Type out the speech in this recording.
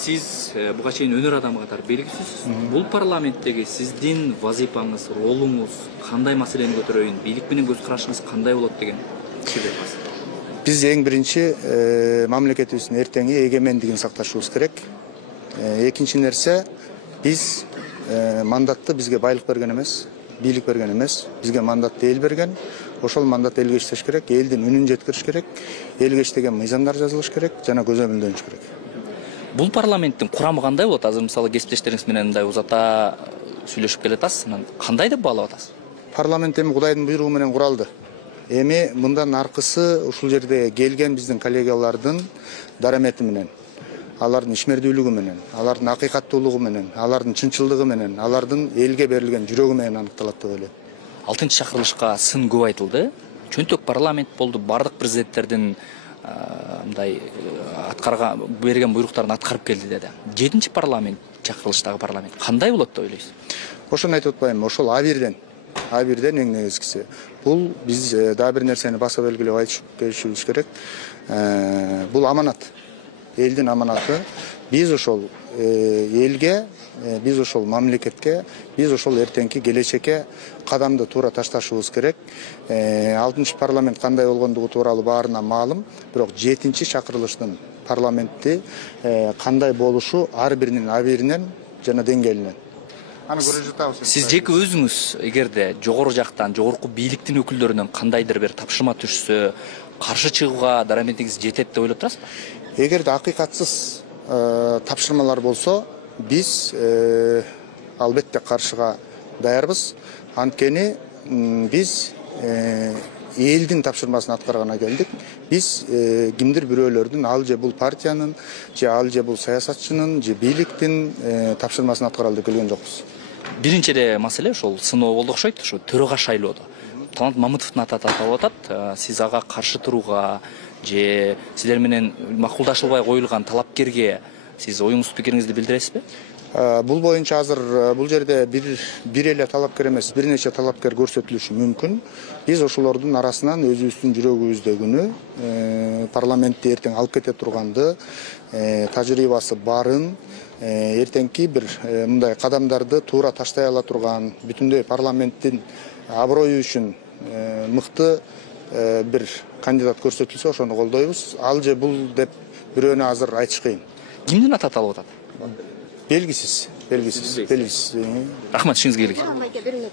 Siz buga чейин өнөр адамы катары белгисиз. Бул парламенттеги сиздин вазифаңыз, ролуңуз кандай маселени көтөрөйүн, бийлик менен көз карашыңыз кандай болот деген пикирде барсыз? Биз эң биринчи мамлекетибиздин эртеңи эгемендигин сакташыбыз керек. Экинчи нерсе, биз мандатты бизге байлык берген эмес, бийлик берген эмес, бизге мандатты эл берген. Ошол мандат элге иштеш керек, элдин үнүн жеткириш керек, элге иштеген мыйзамдар жазылыш керек, жана көзөмөлдөнүш керек. Бул парламенттин курамы кандай болот? Азыр мисалы кесиптештериңиз менен мындай узата сүйлөшүп келатасыз. Кандай деп баалап атасыз? Парламент эми Кудайдын буйругу менен куралды. Эми мындан аркысы ушул жерде келген биздин коллегалардын дарамети менен, алардын ишмердүүлүгү менен, алардын акыйкаттуулугу менен, алардын чынчылдыгы менен, алардын элге берилген жүрөгү менен аныкталат деп ойлойм. 6 чакырылышка сын көп айтылды. Чөнтөк парламент болду, бардык президенттердин мындай аткарган берген буйруктарын аткарып келди деди. 7 парламент, чакырылыштагы парламент кандай болот деп ойлойсуз? Ошону айтып атпайм, ошол А1ден эң негизгиси. Бул биз дагы бир нерсени баса белгилеп айтышып кетишибиз керек. Бул аманат. Элдин аманаты. Биз ошол элге, биз ошол мамлекетке, биз ошол эртеңки келечекке кадамды туура ташташыбыз керек. 6 парламент кандай болгондугу тууралуу баарына маалым, бирок 7 чакырылыштын парламентти кандай болушу ар биринин А1инен жана деңгээлинен. Аны көрө жатабыз. Сиз жеке өзүңүз эгерде жогору жактан, жогорку бийликтин өкүлдөрүнөн кандайдыр бир тапшырма түшсө, каршы чыгууга дараметиңиз жетет деп ойлоп турасызбы? Эгерде акыйкатсыз тапшырмалар болсо, биз албетте каршыга даярбыз. Анткени биз элдин тапшырмасын аткарганы келдик. Биз кимдир бирөөлөрдүн, ал же бул партиянын, же ал же бул саясатчынын, же бийликтин тапшырмасын аткаралы деп келген жокпуз. Биринчи эле маселе ошол сыноо болду окшойт, ошо төрага шайлоодо. Талант Мамытовдун аты аталып атат. Сиз ага каршы турууга же силер менен макулдашылбай коюлган талапкерге сиз оюңуз, пикириңизди билдиресизби? Бул боюнча азыр бул жерде бир эле талапкер эмес, бир нече талапкер көрсөтүлүшү мүмкүн. Биз ошолордун арасынан өзүбүздүн жүрөгүбүздөгүнү, парламентти эртең алып кете турганды, тажрыйбасы барын, эртеңки бир мындай кадамдарды туура таштай ала турган, бүтүндөй парламенттин аброю үчүн мыкты бир кандидат көрсөтүлсө, ошону колдойбуз. Ал же бул деп бирөөнү азыр айтыш кыйын. Кимдин аты аталып атат? Белгисиз. Рахмат, ишиңизге келгиле.